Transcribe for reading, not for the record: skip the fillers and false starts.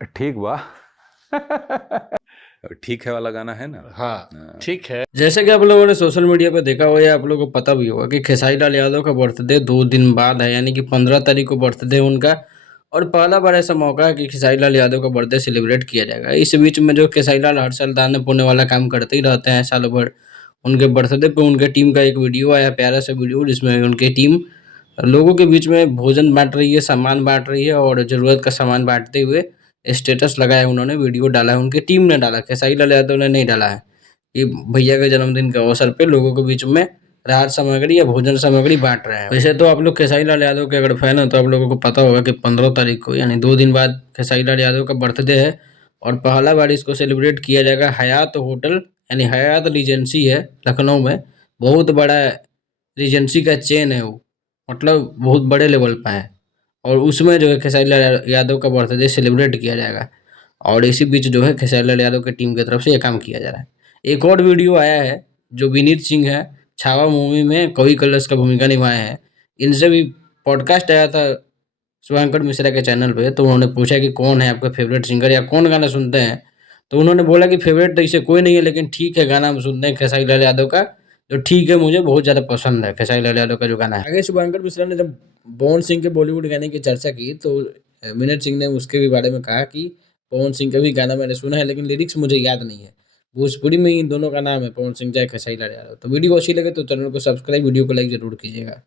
ठीक बा। ठीक है वाला गाना है ना। हाँ ठीक है। जैसे कि आप लोगों ने सोशल मीडिया पे देखा होगा या आप लोगों को पता भी होगा कि खेसारी लाल यादव का बर्थडे 2 दिन बाद है, यानी कि 15 तारीख को बर्थडे है उनका। और पहला बार ऐसा मौका है कि खेसारी लाल यादव का बर्थडे सेलिब्रेट किया जाएगा। इस बीच में जो खेसारी लाल हर साल दान पुण्य वाला काम करते ही रहते हैं सालों भर, उनके बर्थडे पे उनके टीम का एक वीडियो आया, प्यारा सा वीडियो, जिसमें उनकी टीम लोगों के बीच में भोजन बांट रही है, सामान बांट रही है और ज़रूरत का सामान बांटते हुए स्टेटस लगाया है उन्होंने, वीडियो डाला है, उनकी टीम ने डाला, खेसारी लाल यादव ने नहीं डाला है। कि भैया के जन्मदिन के अवसर पे लोगों के बीच में राहत सामग्री या भोजन सामग्री बांट रहे हैं। वैसे तो आप लोग खेसारी लाल यादव के अगर फैन हो तो आप लोगों को पता होगा कि 15 तारीख को, यानी 2 दिन बाद, खेसारी लाल यादव का बर्थडे है। और पहला बार इसको सेलिब्रेट किया जाएगा हयात होटल, यानी हयात रीजेंसी है लखनऊ में, बहुत बड़ा रीजेंसी का चेन है वो, मतलब बहुत बड़े लेवल पर है। और उसमें जो है खेसारी लाल यादव का बर्थडे सेलिब्रेट किया जाएगा। और इसी बीच जो है खेसारी लाल यादव की टीम की तरफ से ये काम किया जा रहा है। एक और वीडियो आया है जो विनीत सिंह है, छावा मूवी में कवि कलश का भूमिका निभाए हैं। इनसे भी पॉडकास्ट आया था शुभंकर मिश्रा के चैनल पे, तो उन्होंने पूछा कि कौन है आपका फेवरेट सिंगर या कौन गाना सुनते हैं। तो उन्होंने बोला कि फेवरेट तो इसे कोई नहीं है, लेकिन ठीक है गाना हम सुनते हैं खेसारी लाल यादव का, जो ठीक है मुझे बहुत ज़्यादा पसंद है खेसारी लाल यादव का जो गाना है। आगे शुभंकर मिश्रा ने जब पवन सिंह के बॉलीवुड गाने की चर्चा की तो विनीत सिंह ने उसके भी बारे में कहा कि पवन सिंह का भी गाना मैंने सुना है लेकिन लिरिक्स मुझे याद नहीं है। भोजपुरी में इन दोनों का नाम है, पवन सिंह चाहे खेसारी लाल यादव। तो वीडियो अच्छी लगे तो चैनल को सब्सक्राइब, वीडियो को लाइक जरूर कीजिएगा।